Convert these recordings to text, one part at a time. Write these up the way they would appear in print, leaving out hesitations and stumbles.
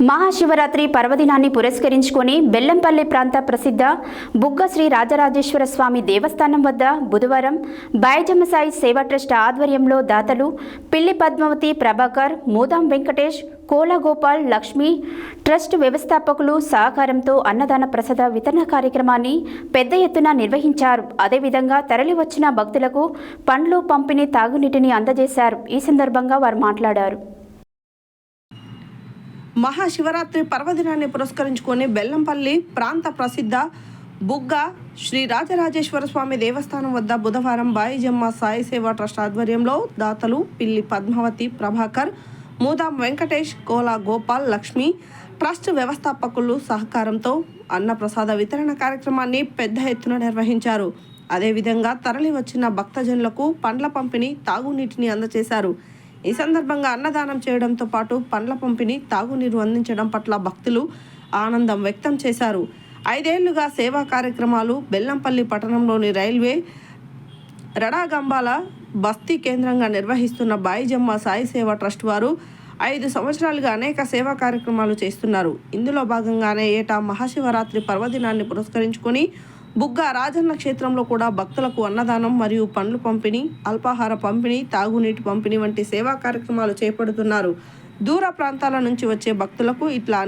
మహాశివరాత్రి పర్వదినాన్ని పురస్కరించుకొని బెల్లంపల్లి ప్రాంత ప్రసిద్ధ బుగ్గ శ్రీ రాజరాజేశ్వర స్వామి దేవస్థానం వద్ద బుధవారం బైజమ్మ సాయి సేవా ట్రస్ట్ ఆధ్వర్యంలో దాతలు పిల్లి పద్మావతి ప్రభాకర్, మూదాం వెంకటేష్, కోలగోపాల్, లక్ష్మి ట్రస్ట్ వ్యవస్థాపకులు సహకారంతో అన్నదాన ప్రసాద వితరణ కార్యక్రమాన్ని పెద్ద ఎత్తున నిర్వహించారు. అదేవిధంగా తరలివచ్చిన భక్తులకు పండ్లు పంపిణీ, తాగునీటిని అందజేశారు. ఈ సందర్భంగా వారు మాట్లాడారు. మహాశివరాత్రి పర్వదినాన్ని పురస్కరించుకొని బెల్లంపల్లి ప్రాంత ప్రసిద్ధ బుగ్గ శ్రీ రాజరాజేశ్వర స్వామి దేవస్థానం వద్ద బుధవారం బైజమ్మ సాయి సేవా ట్రస్ట్ ఆధ్వర్యంలో దాతలు పిల్లి పద్మావతి ప్రభాకర్, మూదాం వెంకటేష్, కోలా గోపాల్, లక్ష్మి ట్రస్ట్ వ్యవస్థాపకులు సహకారంతో అన్నప్రసాద వితరణ కార్యక్రమాన్ని పెద్ద ఎత్తున నిర్వహించారు. అదేవిధంగా తరలి వచ్చిన భక్తజనులకు పండ్ల పంపిణీ, తాగునీటిని అందజేశారు. ఈ సందర్భంగా అన్నదానం చేయడంతో పాటు పండ్ల పంపిణీ, తాగునీరు అందించడం పట్ల భక్తులు ఆనందం వ్యక్తం చేశారు. 5 ఏళ్లుగా సేవా కార్యక్రమాలు బెల్లంపల్లి పట్టణంలోని రైల్వే రడాగంబాల బస్తీ కేంద్రంగా నిర్వహిస్తున్న బైజమ్మ సాయి సేవా ట్రస్ట్ వారు 5 సంవత్సరాలుగా అనేక సేవా కార్యక్రమాలు చేస్తున్నారు. ఇందులో భాగంగానే ఏటా మహాశివరాత్రి పర్వదినాన్ని పురస్కరించుకొని బుగ్గ రాజన్న క్షేత్రంలో కూడా భక్తులకు అన్నదానం మరియు పండ్లు పంపిణీ, అల్పాహార పంపిణీ, తాగునీటి పంపిణీ వంటి సేవా కార్యక్రమాలు చేపడుతున్నారు. దూర ప్రాంతాల నుంచి వచ్చే భక్తులకు ఇట్లా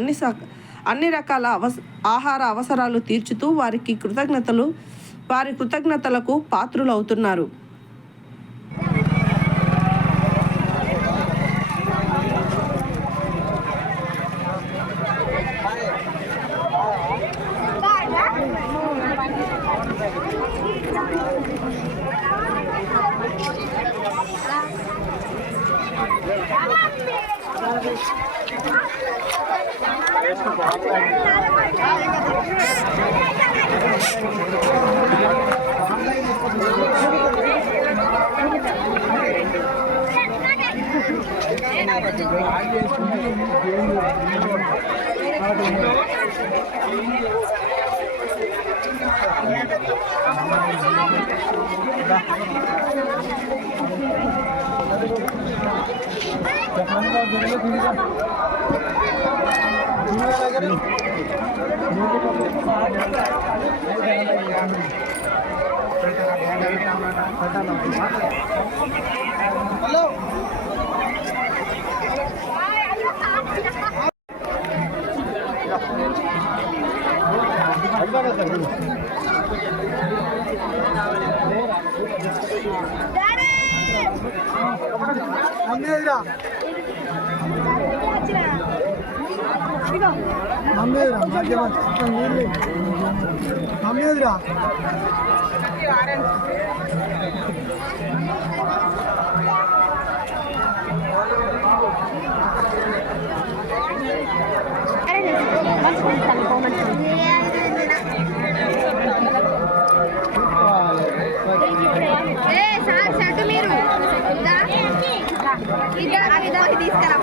అన్ని రకాల ఆహార అవసరాలు తీర్చుతూ వారి కృతజ్ఞతలకు పాత్రులవుతున్నారు. తీసుకురా